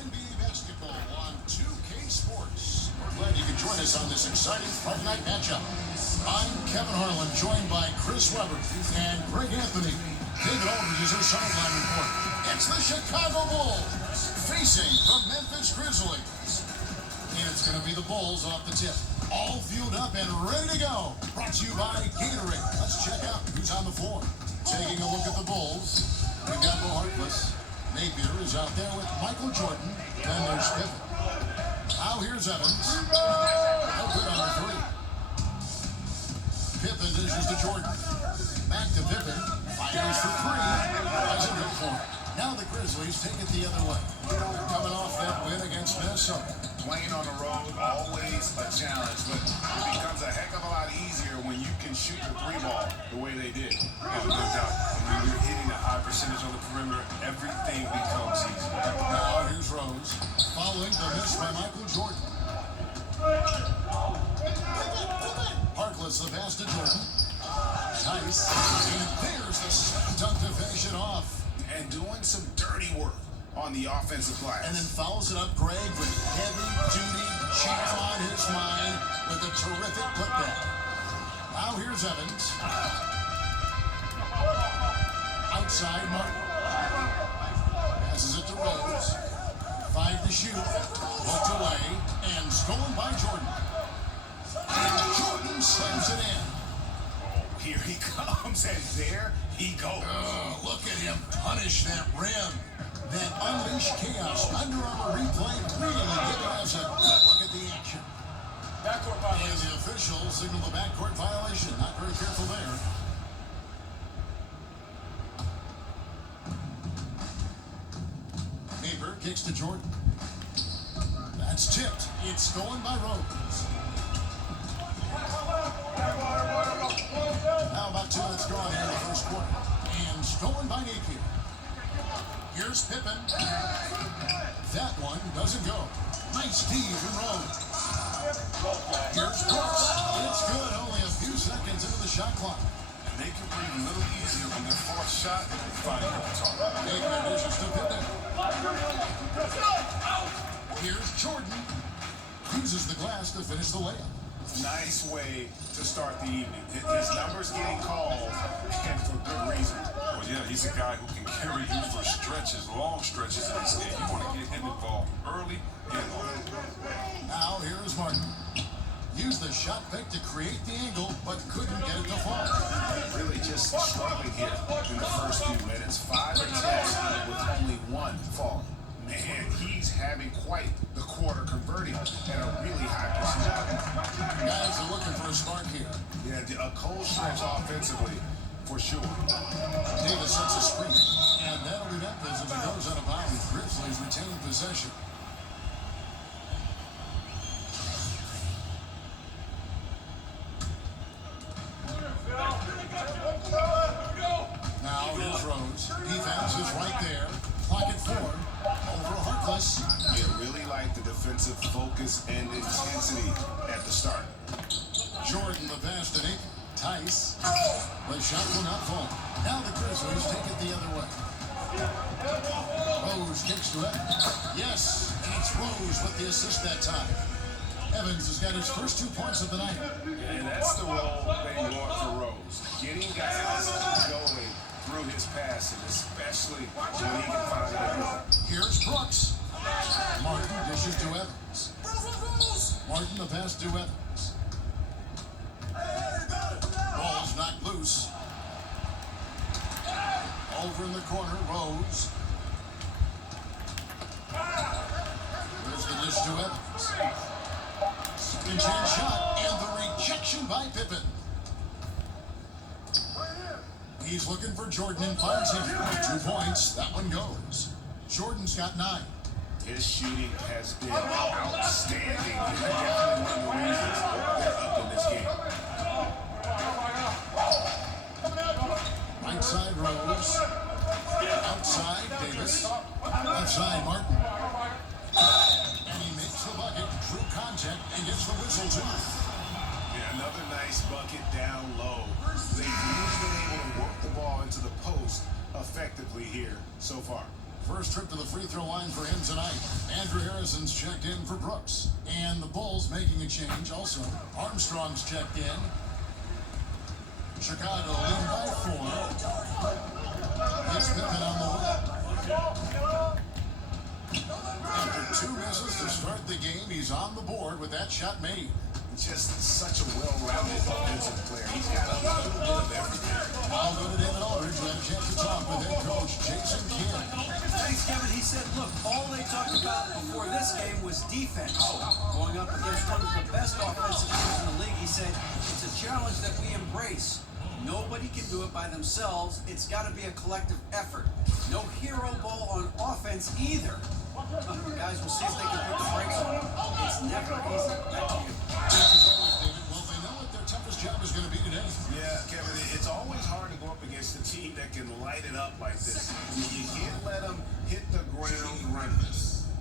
NBA basketball on 2K Sports. We're glad you could join us on this exciting Friday night matchup. I'm Kevin Harlan, joined by Chris Webber and Greg Anthony. David Aldridge is our sideline report. It's the Chicago Bulls facing the Memphis Grizzlies. And it's going to be the Bulls off the tip. All fueled up and ready to go. Brought to you by Gatorade. Let's check out who's on the floor. Taking a look at the Bulls, we've got Mo Harkless. Napier is out there with Michael Jordan. Then there's Pippen. Now here's Evans. No good on the three. Pippen dishes to Jordan. Back to Pippen. Fires for three. Doesn't go for it. Now the Grizzlies take it the other way. Coming off that win against Minnesota. Playing on the road, always a challenge, but it becomes a heck of a lot easier when you can shoot the three ball the way they did. No doubt. When you're hitting a high percentage on the perimeter, everything becomes easy. Now here's Rose, following the miss by Michael Jordan. Harkless the pass to Jordan. Tice, and there's the slam dunk to finish it off. And doing some dirty work on the offensive glass. And then follows it up, Greg, with heavy-duty champ on his mind with a terrific putback. Now here's Evans. Outside, Martin. Passes it to Rose. 5 to shoot. Hooked away and stolen by Jordan. And Jordan slams it in. Here he comes, and there he goes. Oh, look at him punish that rim. Then unleash chaos. Under Armour replay really giving us a good look at the action. Backcourt violation. And the officials signal the backcourt violation. Not very careful there. Napier kicks to Jordan. That's tipped. It's stolen by Rose. Now about 2 minutes gone here in the first quarter. And stolen by Napier. Here's Pippen. That one doesn't go. Nice D from Rose. Here's Brooks. It's good. Only a few seconds into the shot clock. And they can breathe a little easier when their fourth shot finally comes on. Napier dishes to Pippen. Here's Jordan. Uses the glass to finish the layup. Nice way to start the evening. His numbers getting called, and for good reason. Well, yeah, he's a guy who can carry you for stretches, long stretches in this game. You want to get him involved early and often. Now here's Martin. Used the shot fake to create the angle, but couldn't get it to fall. Really just struggling here in the first few minutes. 5 attempts with only 1 falling. Man, he's having quite the quarter, converting at a really high percentage. Guys are looking for a spark here. Yeah, a cold stretch offensively, for sure. Davis sets a screen, and that'll be Memphis as it goes out of bounds. Grizzlies retain possession. Now here's Rose. Defense is right there. Clock at 4. Over Harkless. You really like the defensive focus and intensity at the start. Jordan the pass to Napier. Tice. The shot will not fall. Now the Grizzlies take it the other way. Rose kicks to Evans. Yes, and it's Rose with the assist that time. Evans has got his first 2 points of the night. And that's the role they want for Rose. Getting guys going through his passing, especially when he can find it. Here's Brooks. Martin dishes to Evans. Martin the pass to Evans. Ball's knocked loose. Over in the corner, Rose. There's the dish to Evans. Spin chain shot, and the rejection by Pippen. He's looking for Jordan and finds him. 2 points. That one goes. Jordan's got 9. His shooting has been outstanding. Definitely one of the reasons they're up in this game. Right side, Rose. Outside, Davis. Left side, Martin. And he makes the bucket, drew contact, and gets the whistle too. Yeah, another nice bucket down low. They've really been able to work the ball into the post effectively here so far. First trip to the free throw line for him tonight. Andrew Harrison's checked in for Brooks. And the Bulls making a change also. Armstrong's checked in. Chicago leading by 4. It's Pippen on the way. After 2 misses to start the game, he's on the board with that shot made. Just such a well-rounded offensive player. He's got a little bit of everything. I'll go to David Aldridge, who had a chance to talk with head coach Jason Kidd. Thanks, Kevin. He said, look, all they talked about before this game was defense. Going up against one of the best offensive teams in the league, he said, it's a challenge that we embrace. Nobody can do it by themselves. It's got to be a collective effort. No hero ball on offense either. Guys, we'll see if they can put the brakes on it. It's never easy. Back to you. Well, they know what their toughest job is going to be today. Yeah, Kevin, it's always hard to go up against a team that can light it up like this. You can't let them hit the ground running.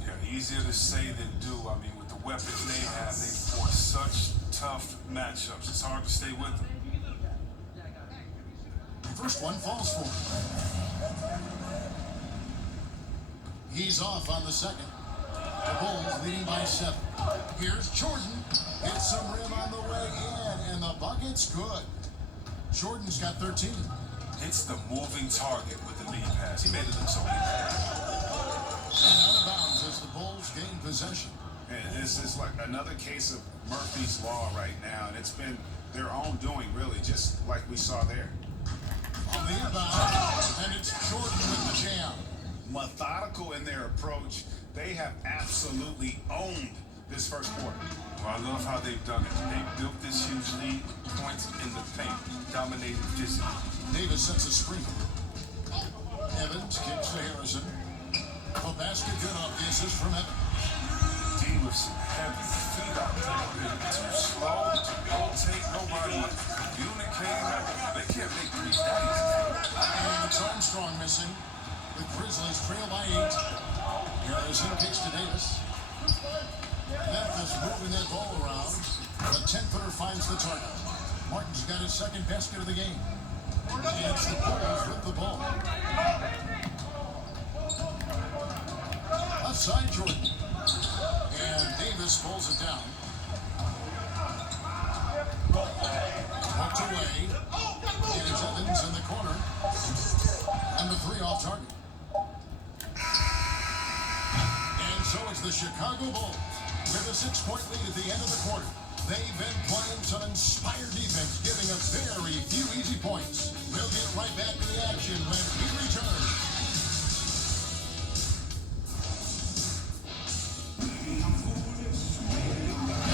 Yeah, easier to say than do. I mean, with the weapons they have, they force such tough matchups. It's hard to stay with them. First one falls for him. He's off on the second. The Bulls leading by 7. Here's Jordan. Hits some rim on the way in, and the bucket's good. Jordan's got 13. It's the moving target with the lead pass. He made it look so easy. And out of bounds as the Bulls gain possession. And this is like another case of Murphy's Law right now, and it's been their own doing, really, just like we saw there. On the inbound, and it's Jordan with the jam. Methodical in their approach. They have absolutely owned this first quarter. Well, I love how they've done it. They built this huge lead, points in the paint, dominated physically. Davis sets a screen. Evans kicks to Harrison. A basket good off the assist from Evans. D with some heavy feet out there. They're too slow to rotate. Nobody communicating. They can't make threes that easy. And it's Armstrong missing. The Grizzlies trail by 8. Harrison kicks to Davis. Memphis moving that ball around. The 10-footer finds the target. Martin's got his second basket of the game. And it's the Bulls with the ball. Outside Jordan. And Davis pulls it down. Poked away. And it's Evans in the corner. And the 3 off target. And so it's the Chicago Bulls with a 6-point lead at the end of the quarter. They've been playing some inspired defense, giving up very few easy points. We'll get right back to the action when we return.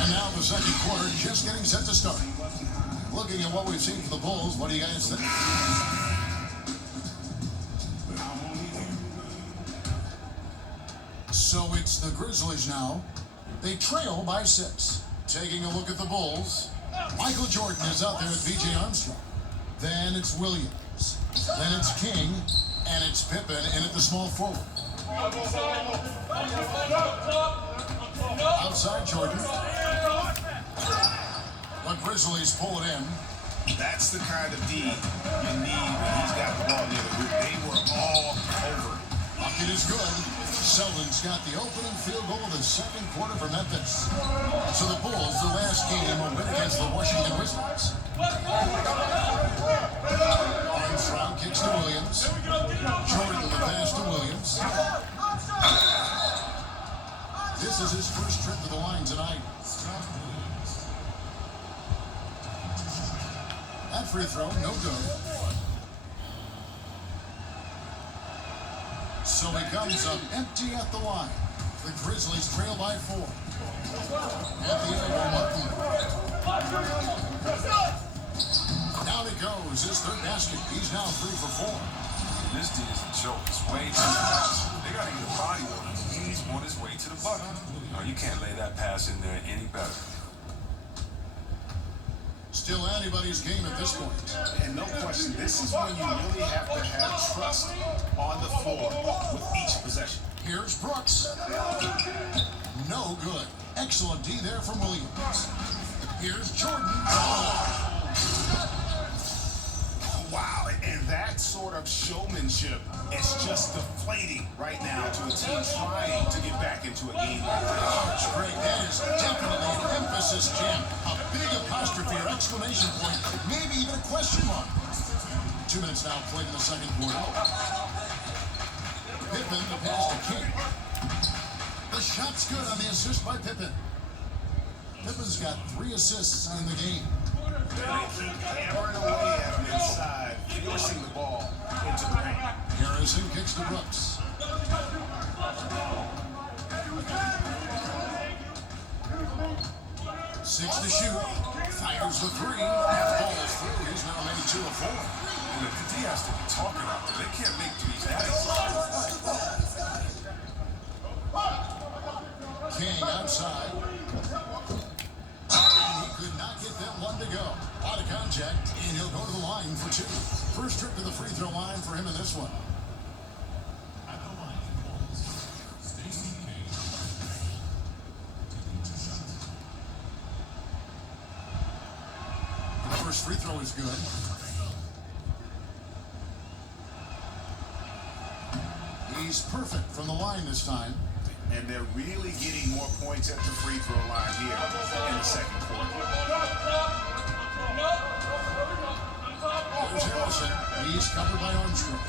And now the second quarter just getting set to start. Looking at what we've seen for the Bulls, what do you guys think? So it's the Grizzlies now. They trail by 6. Taking a look at the Bulls. Michael Jordan is out there with B.J. Armstrong. Then it's Williams. Then it's King. And it's Pippen in at the small forward. Outside Jordan. The Grizzlies pull it in. That's the kind of D you need when he's got the ball near the hoop. They were all over. Bucket is good. Selden's got the opening field goal of the second quarter for Memphis. So the Bulls, the last game, will win against the Washington Wizards. Armstrong kicks to Williams. Jordan the pass to Williams. This is his first trip to the line tonight. That free throw, no good. So he comes up empty at the line. The Grizzlies trail by 4. At the elbow, Martin. Down it goes. His third basket. He's now 3 for 4. This D is a joke. It's way too fast. They got to get a body on him. He's on his way to the bucket. No, you can't lay that pass in there any better. Still anybody's game at this point. And no question, this is when you really have to have trust on the floor with each possession. Here's Brooks. No good. Excellent D there from Williams. Here's Jordan. Wow, and that sort of showmanship is just deflating right now to a team trying to get back in into a game like that. That's great. That is definitely an emphasis jam. A big apostrophe or exclamation point, maybe even a question mark. 2 minutes now played in the second quarter. Pippen, the pass to King. The shot's good on the assist by Pippen. Pippen's got 3 assists in the game. And they keep hammering away at him inside, forcing the ball into the paint. Harrison kicks to Brooks. 6 to shoot. Fires the 3. That ball is through. He's now made 2 of 4. And the D has to be talking out there. They can't make threes that easy. King outside. And he could not get that one to go. Out of contact, and he'll go to the line for 2. First trip to the free throw line for him in this one. The first free throw is good. He's perfect from the line this time. And they're really getting more points at the free throw line here in the second quarter. There's Harrison. He's covered by Armstrong.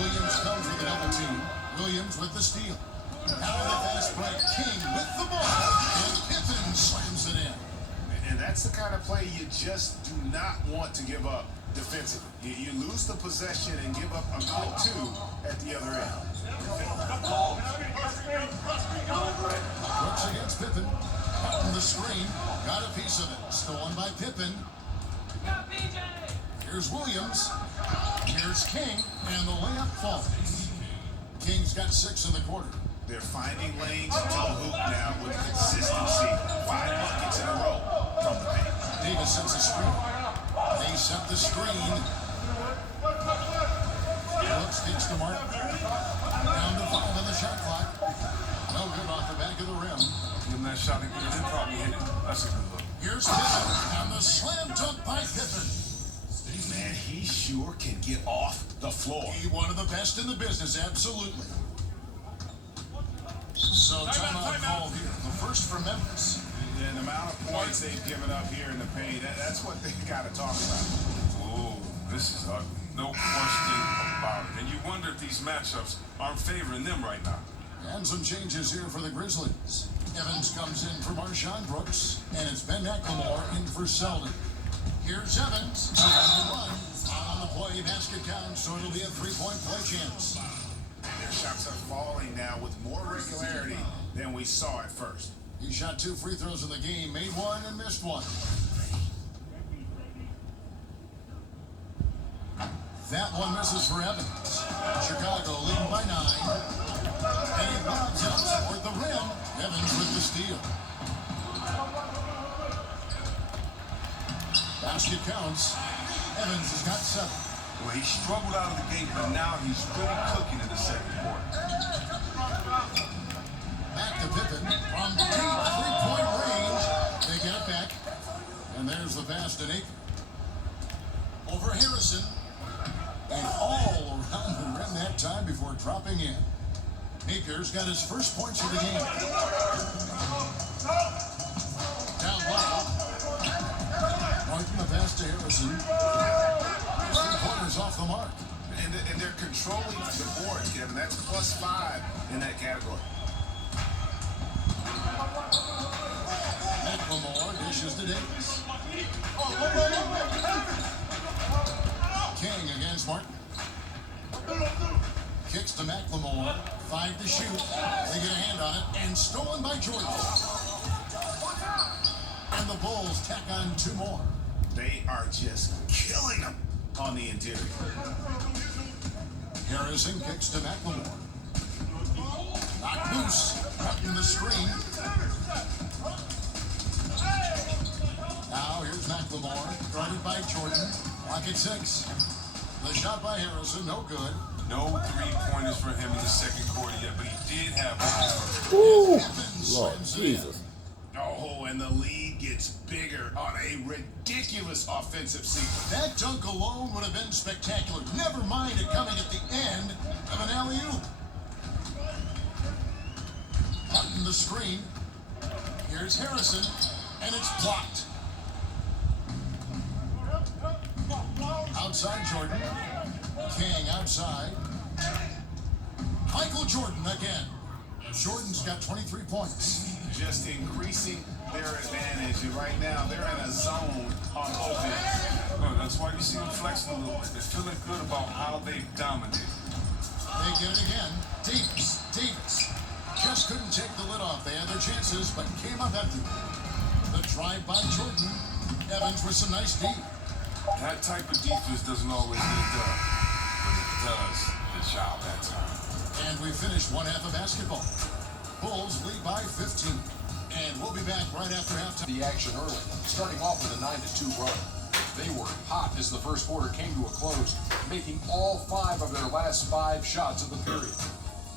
Williams comes with the double team. Williams with the steal. Now the fast break. King with the ball. And Pippen slams it in. And that's the kind of play you just do not want to give up defensively. You lose the possession and give up a good 2 at the other end. Brooks against Pippen. Out in the screen. Got a piece of it. Stolen by Pippen. Here's Williams. Here's King. And the layup falls. King's got 6 in the quarter. They're finding lanes to the hoop now with consistency. 5 buckets in a row from the paint. Davis sets the screen. They set the screen. Brooks takes to Martin. Down to 5 on the shot clock. No good off the back of the rim. Give him that shot again. He'll probably hit it. That's a good look. Here's Pippen. And the slam dunk by Pippen. Man, he sure can get off the floor. He one of the best in the business, absolutely. So timeout called here. The first for Memphis. And the amount of points they've given up here in the paint, that's what they got to talk about. Oh, this is ugly. No question about it. And you wonder if these matchups aren't favoring them right now. And some changes here for the Grizzlies. Evans comes in for Marshawn Brooks, and it's Ben McLemore in for Selden. Here's Evans. On the play, basket counts, so it'll be a 3-point play chance. Their shots are falling now with more regularity than we saw at first. He shot 2 free throws in the game, made 1 and missed 1. That one misses for Evans. Chicago leading by 9. And he bounces out toward the rim. Evans with the steal. Basket counts. Evans has got 7. Well, he struggled out of the gate, but now he's really cooking in the second quarter. Back to Pippen from deep 3-point range. They get it back. And there's the pass to Nate. Over Harrison. And all around the rim that time before dropping in. Naker's got his first points of the game. Down low. Martin the pass to Harrison. 3-pointers off the mark. And they're controlling the boards, Kevin. That's +5 in that category. McLemore dishes to Davis. King against Martin. Kicks to McLemore. 5 to shoot. They get a hand on it. And stolen by Jordan. And the Bulls tack on 2 more. They are just killing them on the interior. Harrison kicks to McLemore. Knocked loose. Up in the screen. Now here's McLemore. Guarded by Jordan. Lock at 6. The shot by Harrison, no good. No 3-pointers for him in the second quarter yet, but he did have one. Ooh, Evans Lord slams it in. Jesus. Oh, and the lead gets bigger on a ridiculous offensive sequence. That dunk alone would have been spectacular. Never mind it coming at the end of an alley-oop. Martin the screen. Here's Harrison, and it's blocked. Outside Jordan. King outside. Michael Jordan again. Jordan's got 23 points. Just increasing their advantage. And right now, they're in a zone on offense. Oh, that's why you see them flexing a little bit. They're feeling good about how they've dominated. They get it again. Davis. Just couldn't take the lid off. They had their chances, but came up empty. The drive by Jordan. Evans with some nice deep. That type of defense doesn't always get it done, but it does the job that time. And we finish one half of basketball. Bulls lead by 15. And we'll be back right after halftime. The action early, starting off with a 9-2 run. They were hot as the first quarter came to a close, making all 5 of their last 5 shots of the period.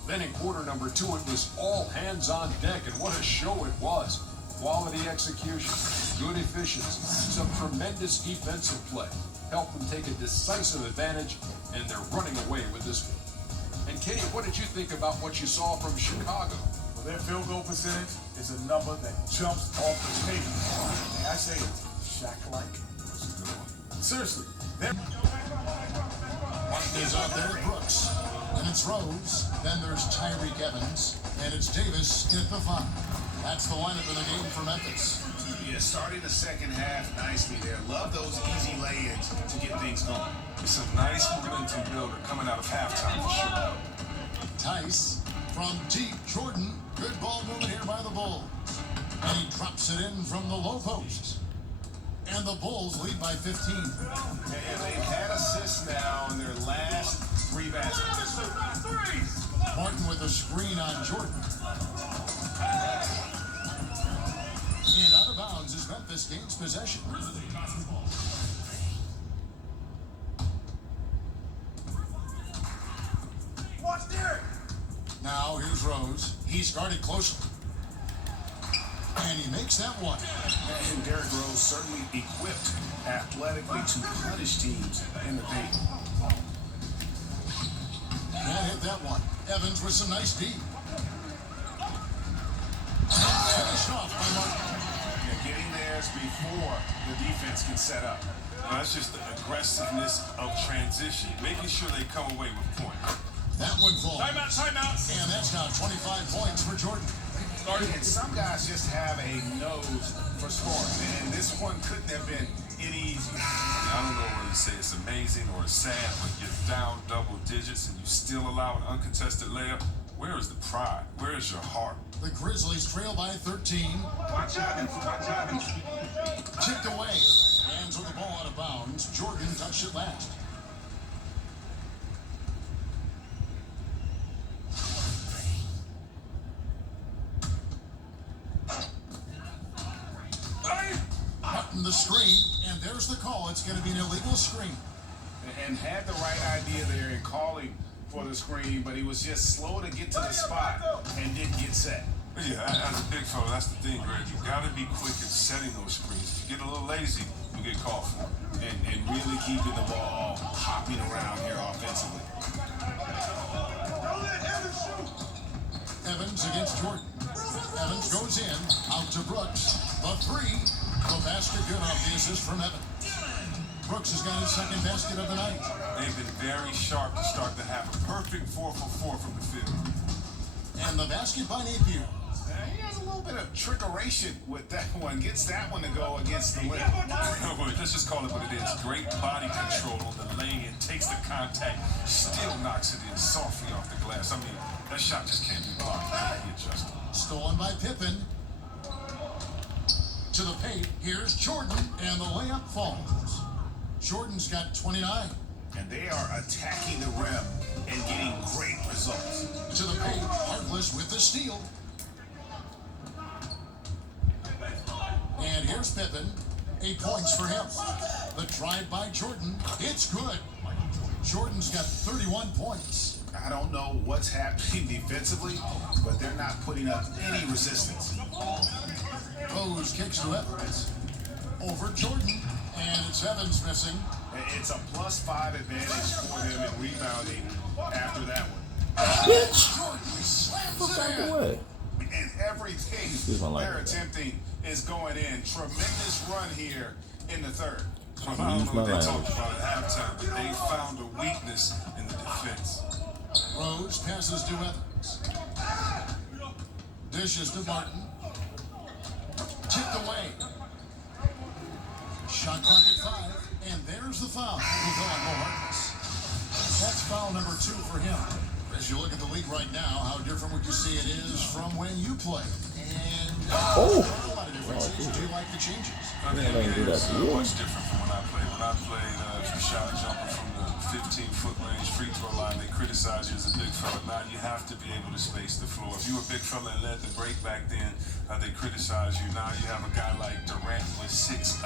Then in quarter number 2, it was all hands on deck, and what a show it was. Quality execution, good efficiency, some tremendous defensive play helped them take a decisive advantage, and they're running away with this one. And Kenny, what did you think about what you saw from Chicago? Well, their field goal percentage is a number that jumps off the page. May I say it? Shaq-like. Seriously. Is out there, Brooks. And it's Rose. Then there's Tyreek Evans. And it's Davis in at the 5. That's the lineup of the game for Memphis. Yeah, starting the second half nicely there. Love those easy lay-ins to get things going. It's a nice momentum builder coming out of halftime for sure. Tice from deep. Jordan. Good ball movement here by the Bulls. And he drops it in from the low post. And the Bulls lead by 15. And they've had assists now in their last 3 baskets. Martin with a screen on Jordan. And out of bounds as Memphis gains possession. Watch Derek. Now here's Rose. He's guarded closely. And he makes that one. And Derrick Rose certainly equipped athletically to punish teams in the paint. Can't hit that one. Evans with some nice D. Finished off by Martin. Yeah, getting theirs before the defense can set up. Well, that's just the aggressiveness of transition, making sure they come away with points. That one falls. Timeout. And that's now 25 points for Jordan. And some guys just have a nose for scoring, and this one couldn't have been any easier. I don't know whether to say it's amazing or it's sad, but you're down double digits and you still allow an uncontested layup. Where is the pride? Where is your heart? The Grizzlies trail by 13. Watch Evans. Chipped away. Hands on the ball out of bounds. Jordan touched it last. Martin the screen, and there's the call. It's going to be an illegal screen. And had the right idea there in calling for the screen, but he was just slow to get to the spot and didn't get set. Yeah, as a big fella, that's the thing, Greg. You gotta be quick at setting those screens. If you get a little lazy, you get called for it. And really keeping the ball hopping around here offensively. Evans against Jordan. Evans goes in, out to Brooks. The 3. The basket good off the assist from Evans. Brooks has got his second basket of the night. They've been very sharp to start the half. A perfect 4 for 4 from the field. And the basket by Napier. He has a little bit of trickeration with that one. Gets that one to go against the lip. Let's just call it what it is. Great body control on the lane. Takes the contact, still knocks it in softly off the glass. I mean, that shot just can't be blocked. He adjusted. Stolen by Pippen. To the paint. Here's Jordan, and the layup falls. Jordan's got 29. And they are attacking the rim and getting great results. To the paint. Harkless with the steal. And here's Pippen. 8 points for him. The drive by Jordan. It's good. Jordan's got 31 points. I don't know what's happening defensively, but they're not putting up any resistance. Rose kicks to Evans. Over Jordan. And it's Evans missing. It's a +5 advantage for them in rebounding after that one. Bitch! Jordan slams Fuck it out in. the way. and everything they're attempting is going in. Tremendous run here in the third. I don't know what they talked about at halftime, but they found a weakness in the defense. Rose passes to Evans. Dishes to Martin. Tipped away. Shot clock at 5, and there's the foul. We'll go on Mo Harkless. That's foul number 2 for him. As you look at the league right now, how different would you see it is from when you play? And a lot of differences. Do you like the changes? I think it is much different from when I played. When I played, if you shot a jumper from the 15-foot range free throw line, they criticize you as a big fella. Now you have to be able to space the floor. If you were a big fella and led the break back then, they criticize you. Now you have a guy like Durant who is 6'11".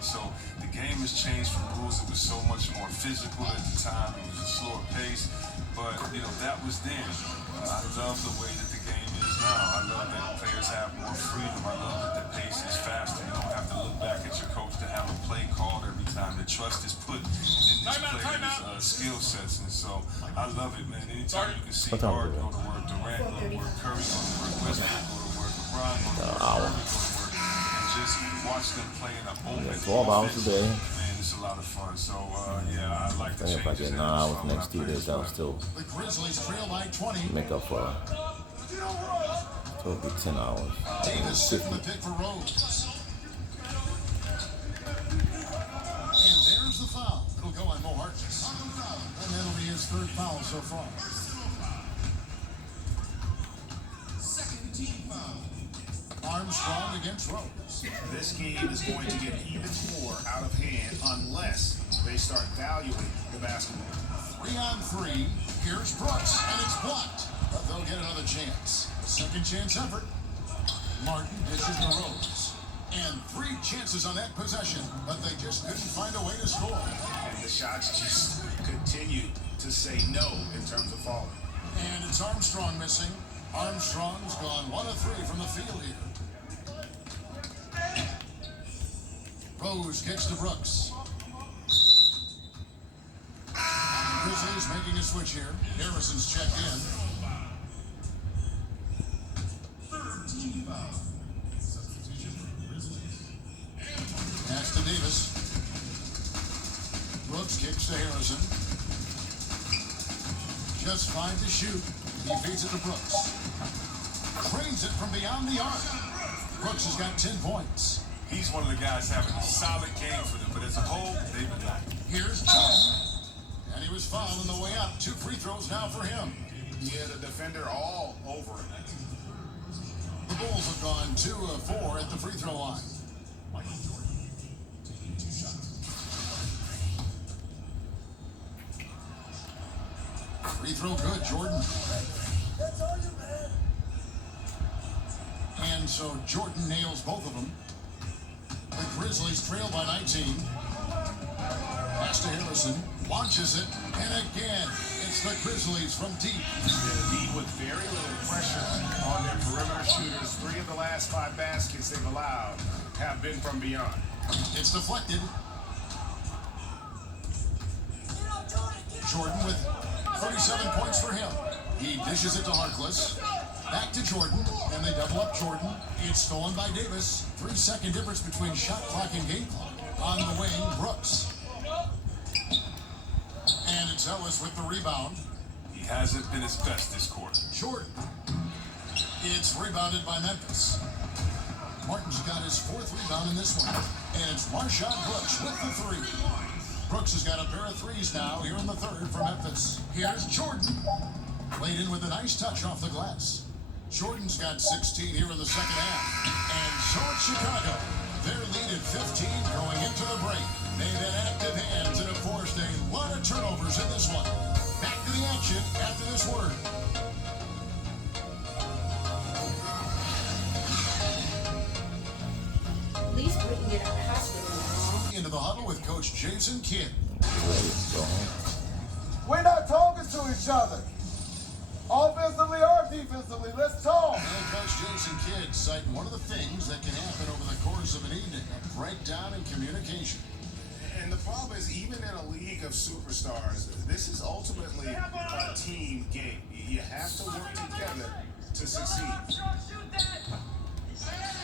So the game has changed from rules. It was so much more physical at the time. It was a slower pace. But, you know, that was then. I love the way that the game is now. I love that players have more freedom. I love that the pace is faster. You don't have to look back at your coach to have a play called every time. The trust is put in these players' skill sets. And so I love it, man. Anytime you can see Hart go to work, Durant go to work, Curry go to work, Westbrook go to work, LeBron go to work, Curry go to work, and just watch them play in an open 12 hours a day. It's a lot of fun. So, yeah, I like the changes. If I get 9 hours next to this, I'll still The Grizzlies trail by 20. make up for it. So it'll be 10 hours. Davis sitting the pick for Rose. And there's the foul. It'll go on Mo Harkless. And that'll be his 3rd foul so far. Second team foul. Armstrong against Rose. This game is going to get even more out of hand unless they start valuing the basketball. 3 on 3. Here's Brooks, and it's blocked. But they'll get another chance. Second chance effort. Martin dishes to Rose. And 3 chances on that possession, but they just couldn't find a way to score. And the shots just continue to say no in terms of falling. And it's Armstrong missing. Armstrong's gone 1 of 3 from the field here. Rose kicks to Brooks. Grizzlies making a switch here. Harrison's checked in. Third team foul. Pass to Davis. Brooks kicks to Harrison. Just 5 to shoot. He feeds it to Brooks. Trains it from beyond the arc. Brooks has got 10 points. He's one of the guys having a solid game for them, but as a whole, they've been lacking. Here's Jordan. And he was fouled on the way up. 2 free throws now for him. Yeah, the defender all over him. The Bulls have gone 2 of 4 at the free throw line. Michael Jordan taking 2 shots. Free throw good, Jordan. And so Jordan nails both of them. The Grizzlies trail by 19. Pass to Harrison. Launches it. And again, it's the Grizzlies from deep. They're deep with very little pressure on their perimeter shooters. 3 of the last 5 baskets they've allowed have been from beyond. It's deflected. Jordan with 37 points for him. He dishes it to Harkless. Back to Jordan, and they double up Jordan. It's stolen by Davis. 3-second difference between shot clock and game clock. On the wing, Brooks. And it's Ellis with the rebound. He hasn't been his best this quarter. Jordan. It's rebounded by Memphis. Martin's got his 4th rebound in this one. And it's Marshawn Brooks with the 3. Brooks has got a pair of 3s now here in the 3rd for Memphis. Here's Jordan. Laid in with a nice touch off the glass. Jordan's got 16 here in the second half. And so it's Chicago. Their lead at 15 going into the break. They've had active hands and have forced a lot of turnovers in this one. Back to the action after this word. At least we can get out of the hospital now. Into the huddle with Coach Jason Kidd. We're not talking to each other. Offensively or defensively, let's talk. Well, Coach Jason Kidd citing one of the things that can happen over the course of an evening, a breakdown in communication. And the problem is, even in a league of superstars, this is ultimately a team game. You have to work together to succeed.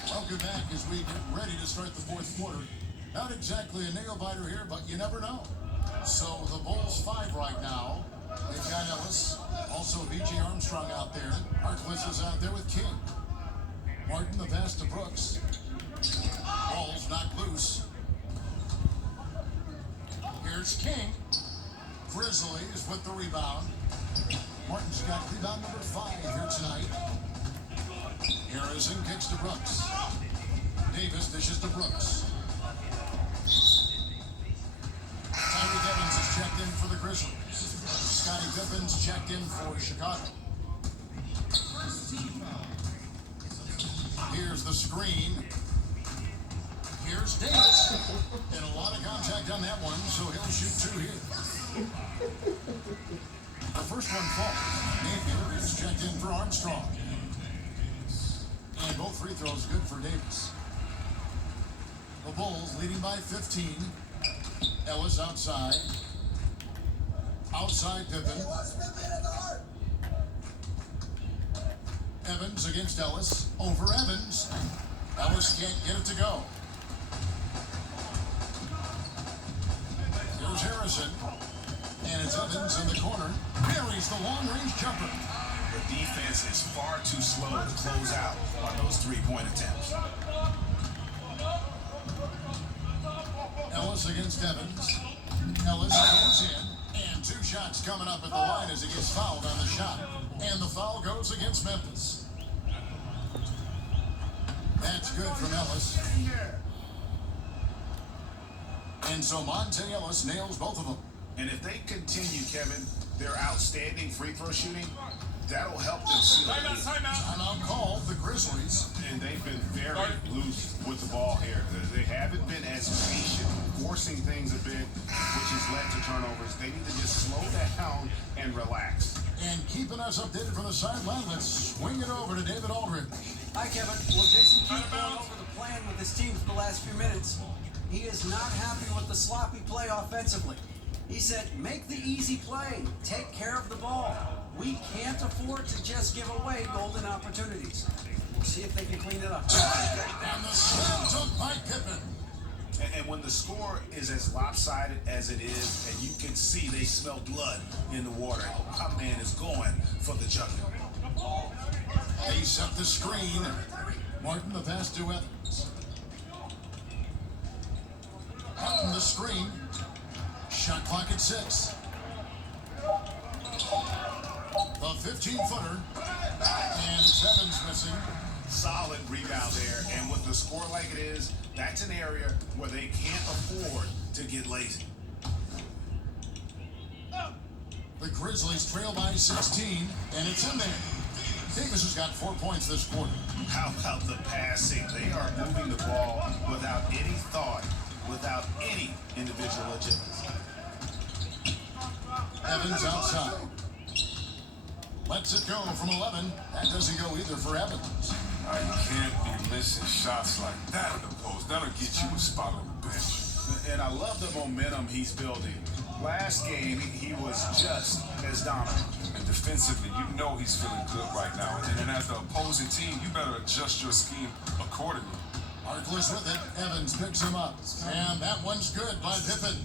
Welcome back as we get ready to start the fourth quarter. Not exactly a nail-biter here, but you never know. So the Bulls 5 right now. They've got Ellis, also V.J. Armstrong out there. Harkless is out there with King. Martin the pass to Brooks. Ball's knocked loose. Here's King. Grizzlies with the rebound. Martin's got rebound number 5 here tonight. Harrison kicks to Brooks. Davis dishes to Brooks. Tyreke Evans is checked in for the Grizzlies. Scottie Pippen's checked in for Chicago. Here's the screen. Here's Davis. And a lot of contact on that one, so he'll shoot 2 here. The first one falls. Napier is checked in for Armstrong. And both free throws good for Davis. The Bulls leading by 15. Ellis outside. Outside Pippen. Evans against Ellis. Over Evans. Ellis can't get it to go. Here's Harrison. And it's Evans in the corner. Buries the long-range jumper. The defense is far too slow to close out on those three-point attempts. Ellis against Evans. Ellis goes in. And 2 shots coming up at the line as he gets fouled on the shot. And the foul goes against Memphis. That's good from Ellis. And so Monte Ellis nails both of them. And if they continue, Kevin, their outstanding free throw shooting, that'll help them seal the lead. Timeout called the Grizzlies. And they've been very loose with the ball here. They haven't been as patient, forcing things a bit, which has led to turnovers. They need to just slow down and relax. And keeping us updated from the sideline, let's swing it over to David Aldridge. Hi, Kevin. Well, Jason keep going over the plan with his team for the last few minutes. He is not happy with the sloppy play offensively. He said, make the easy play. Take care of the ball. We can't afford to just give away golden opportunities. We'll see if they can clean it up. And the slam dunk by Pippen. And when the score is as lopsided as it is, and you can see they smell blood in the water, my man is going for the jugular. They set the screen. Martin the pass to Evans. Martin the screen. Shot clock at 6. The 15-footer. And it's Evans missing. Solid rebound there, and with the score like it is, that's an area where they can't afford to get lazy. The Grizzlies trail by 16, and it's in there. Davis has got 4 points this quarter. How about the passing? They are moving the ball without any thought, without any individual agility. Evans outside. Lets it go from 11. That doesn't go either for Evans. You can't be missing shots like that in the post. That'll get you a spot on the bench. And I love the momentum he's building. Last game, he was just as dominant. And defensively, you know he's feeling good right now. And then as the opposing team, you better adjust your scheme accordingly. Harkless with it. Evans picks him up. And that one's good by Pippen.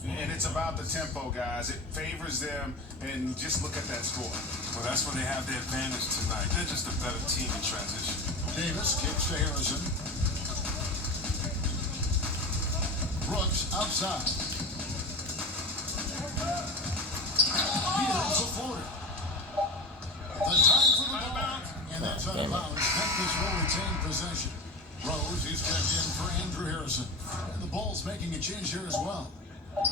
And it's about the tempo, guys. It favors them, and just look at that score. Well, that's when they have the advantage tonight. They're just a better team in transition. Davis kicks to Harrison. Brooks outside. Here's a floater. The time for the ball. And that's out of bounds. Memphis will retain possession. Rose, he's checked in for Andrew Harrison. And the Bulls making a change here as well.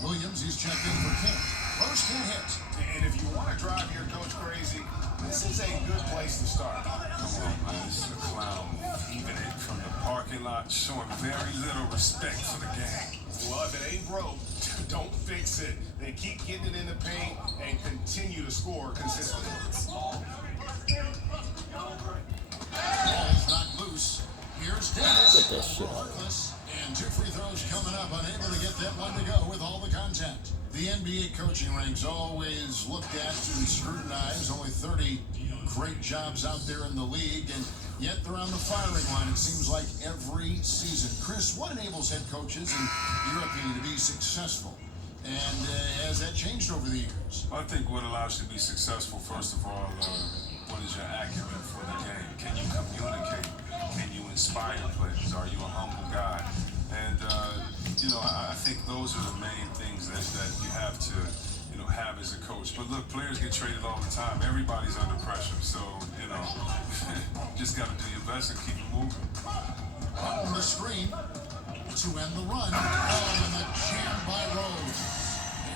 Williams, he's checked in for King. Rose can't hit. And if you want to drive your coach crazy, this is a good place to start. Come on, man. This is a clown. Even it from the parking lot, showing very little respect for the game. Well, if it ain't broke, don't fix it. They keep getting it in the paint and continue to score consistently. Ball's knocked loose. Here's Davis. Get that shit. Harkless. And 2 free throws coming up. Unable to get that one to go with all the contact. The NBA coaching ranks always looked at and scrutinized. Only 30 great jobs out there in the league, and yet they're on the firing line, it seems like, every season. Chris, what enables head coaches, in your opinion, to be successful? And has that changed over the years? I think what allows you to be successful, first of all, what is your acumen for the game? Can you communicate? Can you inspire players? Are you a humble guy? And, I think those are the main things that you have to, have as a coach. But look, players get traded all the time. Everybody's under pressure. So, just got to do your best and keep it moving. On the screen to end the run. And a jam by Rose.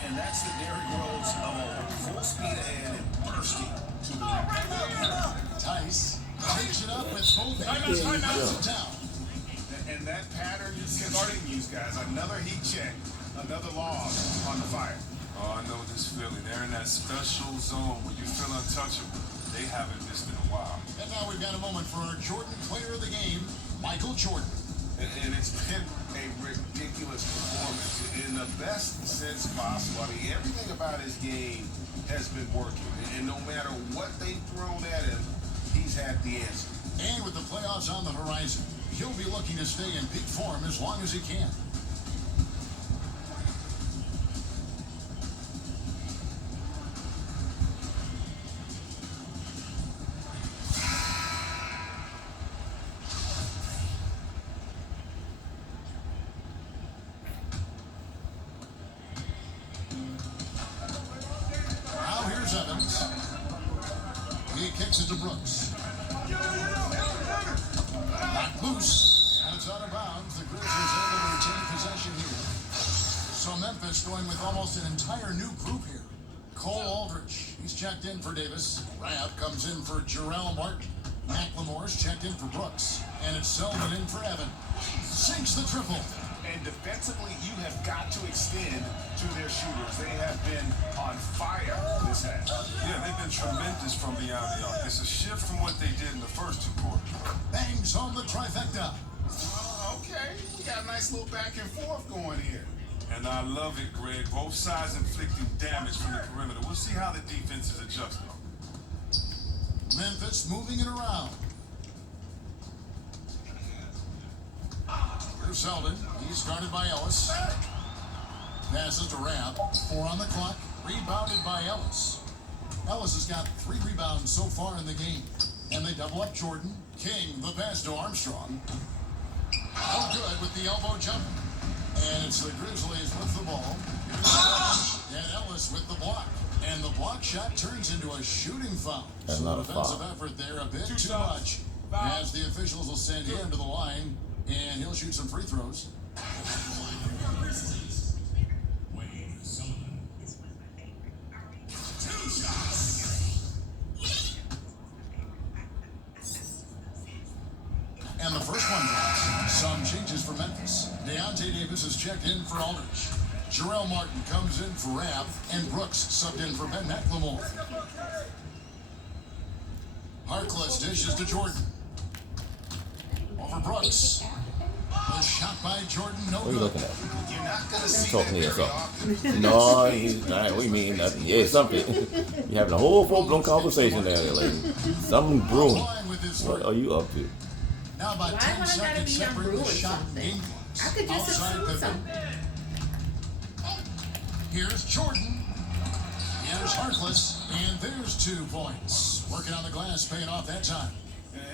And that's the Derrick Rose of old. Full speed ahead and bursting to the rim. Tice takes it up with both hands and knocks it down. And that pattern starting use, guys. Another heat check, another log on the fire. Oh, I know this feeling. They're in that special zone where you feel untouchable. They haven't missed in a while. And now we've got a moment for our Jordan player of the game, Michael Jordan. And it's been a ridiculous performance in the best sense possible. I mean, everything about his game has been working. And no matter what they've thrown at him, he's had the answer. And with the playoffs on the horizon, he'll be looking to stay in peak form as long as he can. Now here's Evans. He kicks it to Brooks. Not loose, and it's out of bounds. The Grizzlies able to retain possession here. So Memphis going with almost an entire new group here. Cole Aldrich, he's checked in for Davis. Rapp comes in for Jarrell Martin. McLemore's checked in for Brooks. And it's Selman in for Evan. Sinks the triple. And defensively, you have got to extend to their shooters. They have been on fire this half. Yeah, they've been tremendous from beyond the arc. It's a shift from what they did in the first two quarters. Bangs on the trifecta. Okay, we got a nice little back and forth going here. And I love it, Greg. Both sides inflicting damage from the perimeter. We'll see how the defense is adjusting. Memphis moving it around. Here's Selden. He's guarded by Ellis. Passes to Rapp. 4 on the clock. Rebounded by Ellis. Ellis has got 3 rebounds so far in the game. And they double up Jordan. King, the pass to Armstrong. No good with the elbow jump. And it's the Grizzlies with the ball. And Ellis with the block. And the block shot turns into a shooting foul. That's so not a defensive foul. effort there a bit too much. As the officials will send him to the line. And he'll shoot some free throws. And the first one drops. Some changes for Memphis. Deontay Davis is checked in for Aldridge. Jarrell Martin comes in for Rapp. And Brooks subbed in for Ben McLemore. Harkless dishes to Jordan. Over Brooks. A shot by Jordan, no What are you good. looking at? You're not going to I'm see talking to that you or very something. often. No, he's not. What do you mean? Nothing. Yeah, something. You're having a whole full-blown conversation there, lady. Something brewing. Flying with his What three. are you up to? Now about Why 10 would I gotta seconds be separate the brewing shot and something? game I clocks. could just Outside assume pivot. something. Here's Jordan. Here's Harkless. And there's 2 points. Working on the glass, paying off that time.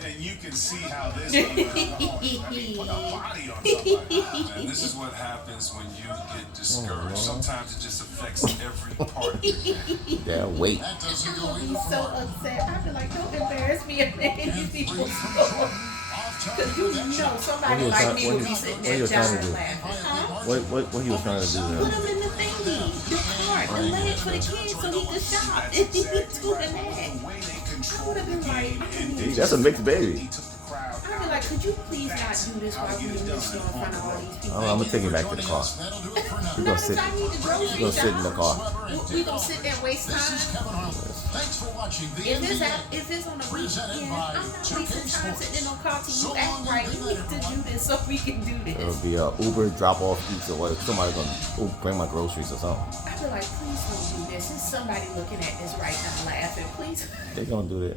And you can see how this one is going. I mean, put a body on somebody. And this is what happens when you get discouraged. Sometimes it just affects every part of your game. Yeah, wait. That doesn't I go would be either so for Martin. upset. I'd be like, don't embarrass me in front of And these 3 people. from Jordan. Off target Because you with that know shot. somebody What like are me you would be trying- sitting what there are you trying to dying do? laughing. Huh? What he was trying to do Put there? him in the thingy, the cart, the leg for the kid so he could shop. That's If he exactly doing right. that. The way they I control would have the been like, game. Hey, that's a mixed baby. He took the crowd I'd be like, could you please not do this How to while get we it in this done store in front of all these people? I'm gonna take him back to the car. That'll do it for now. We're Not gonna sit. if I need to We're grocery gonna sit in the shop. car. Weber and We gonna sit there and waste This is time? Kevin Harlan. Thanks for watching the If it's NBA. if it's on the Presented weekend, by I'm not 2K wasting time Sports. sitting on call to So you. Act long right. and We good need night, to do everyone. this so we can do It'll this. be a Uber drop off pizza or somebody gonna bring my groceries or something. I feel like, please don't do this. There's somebody looking at this right now laughing. Please. They gonna do that.